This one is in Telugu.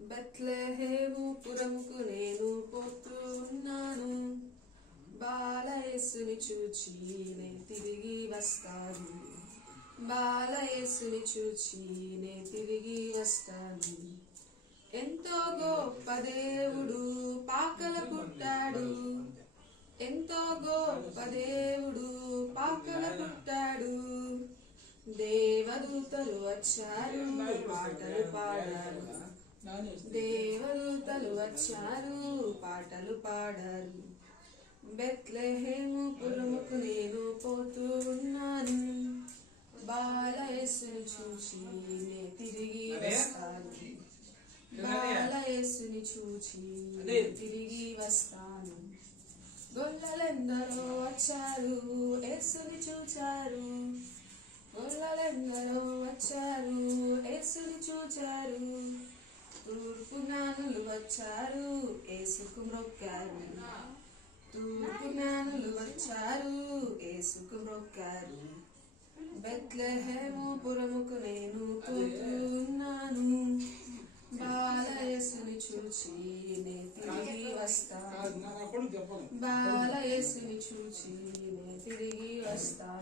బెత్లెహేము పురముకు నేను పోతూ ఉన్నాను. బాలయేసుని చూచి నే తిరిగి వస్తాను. బాలయేసుని చూచి నే తిరిగి వస్తాను. ఎంతో గొప్ప దేవుడు పాకల పుట్టాడు. ఎంతో గొప్ప దేవుడు పాకల పుట్టాడు. దేవదూతలు వచ్చారు, పాటలు పాడారు. దేవదూతలు వచ్చారు, పాటలు పాడారు. బెత్లెహేము పురముకు నేను పోతూ ఉన్నాను. బాలయేసుని చూచి నే తిరిగి వస్తాను. బాలయేసుని చూచి తిరిగి వస్తాను. గొల్లలెందరో వచ్చారు, యేసుని చూచారు. గొల్లలెందరో వచ్చారు, యేసుని చూచారు. తూర్పు జ్ఞానులు వచ్చారు, యేసుకు మ్రొక్కారు. తూర్పు జ్ఞానులు వచ్చారు, యేసుకు మ్రొక్కారు. బెత్లెహేము పురముకు నేను పోతూ ఉన్నాను. బాలయేసుని చూచి నే తిరిగి వస్తాను. బాలయేసుని చూచి నే తిరిగి వస్తాను.